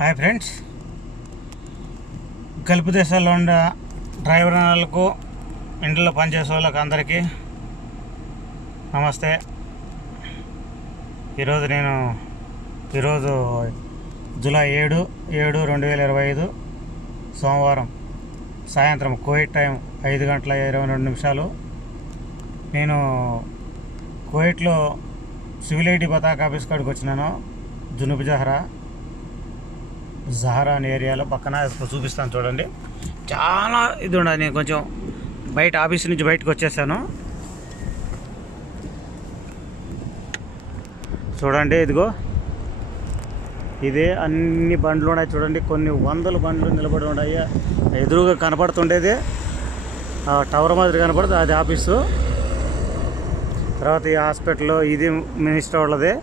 Hi friends, Gulf దేశాల్లో ఉన్న డ్రైవర్లకు ఇంట్లో పనిచేసే వాళ్ళకి అందరికీ నమస్తే. ఈరోజు జూలై 7/7/2025 సోమవారం సాయంత్రం కువైట్ టైం 5:22. నేను కువైట్లో సివిల్ ఐడి పతాక ఆఫీస్ కాడికి వచ్చినాను. జునూబ్ జహరా అనే ఏరియాలో పక్కన చూపిస్తాను చూడండి. చాలా ఇది ఉండదు. నేను కొంచెం బయట ఆఫీస్ నుంచి బయటకు వచ్చేసాను. చూడండి, ఇదిగో ఇదే అన్ని బండ్లు ఉన్నాయి చూడండి. కొన్ని వందల బండ్లు నిలబడి ఉన్నాయి. ఎదురుగా కనపడుతుండేది టవర్ మాదిరి కనపడుతుంది, అది ఆఫీసు. తర్వాత ఈ హాస్పిటల్ ఇది మినిస్టర్ వాళ్ళదే.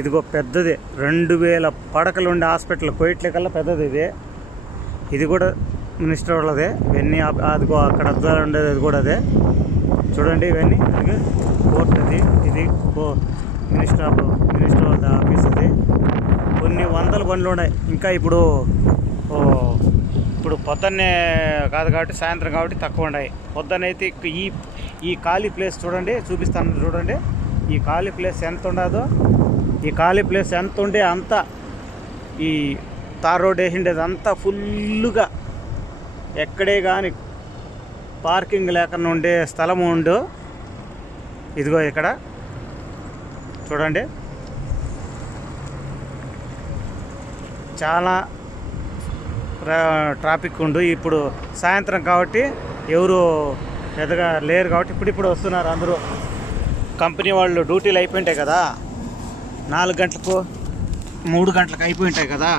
ఇదిగో పెద్దది, 2000 పడకలు ఉండే హాస్పిటల్, కువైట్లో కల్లా పెద్దది ఇది కూడా మినిస్టర్ వాళ్ళదే. ఇవన్నీ అదిగో అక్కడ అద్దాలు ఉండేది, అది కూడా అదే. చూడండి, ఇవన్నీ కోర్ట్ ఇది మినిస్టర్ వాళ్ళ ఆఫీస్ అది. కొన్ని వందల బండ్లు ఉన్నాయి. ఇంకా ఇప్పుడు పొద్దున్నే కాదు కాబట్టి సాయంత్రం కాబట్టి తక్కువ ఉన్నాయి. పొద్దున్నైతే ఈ ఖాళీ ప్లేస్ చూడండి, చూపిస్తాను చూడండి. ఈ ఖాళీ ప్లేస్ ఎంత ఉండదో, ఈ ఖాళీ ప్లేస్ ఎంత ఉండే అంత ఈ తార్ రోడ్ వేసిండేది అంతా ఫుల్గా, ఎక్కడే కానీ పార్కింగ్ లేకుండా ఉండే స్థలం ఉండు. ఇదిగో ఇక్కడ చూడండి, చాలా ట్రాఫిక్ ఉండు. ఇప్పుడు సాయంత్రం కాబట్టి ఎవరు పెద్దగా లేరు కాబట్టి ఇప్పుడు వస్తున్నారు అందరూ. కంపెనీ వాళ్ళు డ్యూటీలు అయిపోయింటాయి కదా, 4 గంటలకు 3 గంటలకు అయిపోయింటాయి కదా.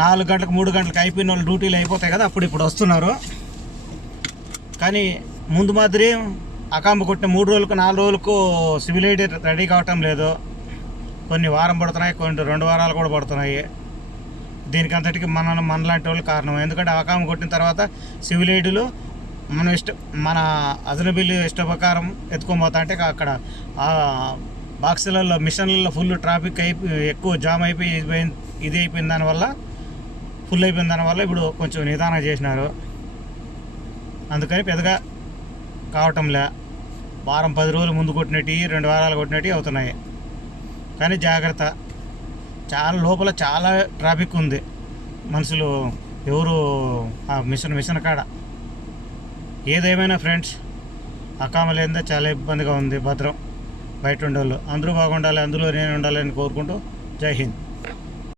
4 గంటలకు 3 గంటలకు అయిపోయిన వాళ్ళు డ్యూటీలు అయిపోతాయి కదా, ఇప్పుడు వస్తున్నారు. కానీ ముందు మాదిరి అకాంబ కొట్టిన 3 రోజులకు 4 రోజులకు సివిల్ ఐడి రెడీ కావటం లేదు. కొన్ని వారం పడుతున్నాయి, కొన్ని 2 వారాలు కూడా పడుతున్నాయి. దీనికి అంతటికి మనలాంటి వాళ్ళు కారణం. ఎందుకంటే అకాంబ కొట్టిన తర్వాత సివిల్ ఐడీలు మన అజనబిల్లు ఇష్ట ప్రకారం ఎత్తుకొని అంటే అక్కడ బాక్సులలో మిషన్లలో ఫుల్ ట్రాఫిక్ ఎక్కువ జామ్ అయిపోయి ఇది అయిపోయిన దానివల్ల ఫుల్ అయిపోయిన దానివల్ల ఇప్పుడు కొంచెం నిదానం చేసినారు. అందుకని పెద్దగా కావటంలే. వారం 10 రోజులు ముందు కొట్టినట్టు 2 వారాలు కొట్టినట్టు అవుతున్నాయి. కానీ జాగ్రత్త, చాలా లోపల చాలా ట్రాఫిక్ ఉంది. మనుషులు ఎవరు మిషన్ కాడ. ఏదేమైనా ఫ్రెండ్స్, అకామ లేనిదే చాలా ఇబ్బందిగా ఉంది. భద్రం బయట ఉండేవాళ్ళు అందరూ బాగుండాలి, అందులో నేను ఉండాలని కోరుకుంటూ జై హింద్.